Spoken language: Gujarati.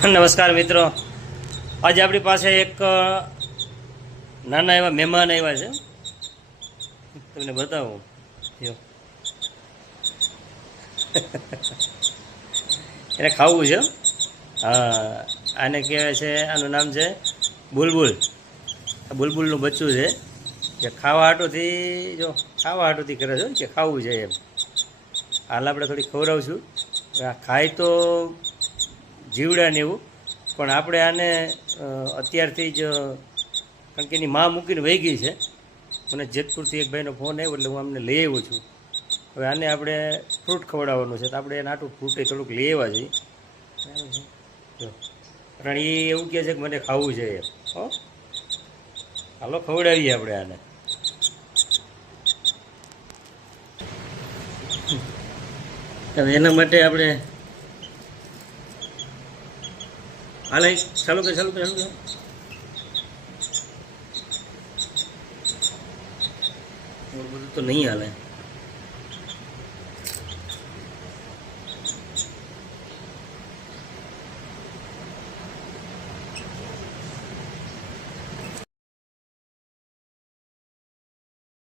નમસ્કાર મિત્રો, આજે આપણી પાસે એક નાના એવા મહેમાન આવ્યા છે. તમને બતાવું જો એને ખાવું છે. હા, આને કહેવાય છે, આનું નામ છે બુલબુલ. બુલબુલનું બચ્ચું છે જે ખાવા હાટોથી કરે છે કે ખાવું છે એમ. હાલ આપણે થોડી ખવડાવશું. આ ખાય તો જીવડા ને એવું, પણ આપણે આને અત્યારથી જ, કારણ કે એની માં મૂકીને વહી ગઈ છે. મને જેતપુરથી એક ભાઈનો ફોન આવ્યો એટલે હું અમને લઈ આવ્યો છું. હવે આને આપણે ફ્રૂટ ખવડાવવાનું છે, તો આપણે એને આટલું ફ્રૂટે થોડુંક લઈ આવ્યા છીએ. જો કારણ એ એવું કહે છે કે મને ખાવું છે એમ. હો, હાલો ખવડાવીએ આપણે આને. હવે એના માટે આપણે હાલ ચાલુ કર બધું તો નહીં હાલે.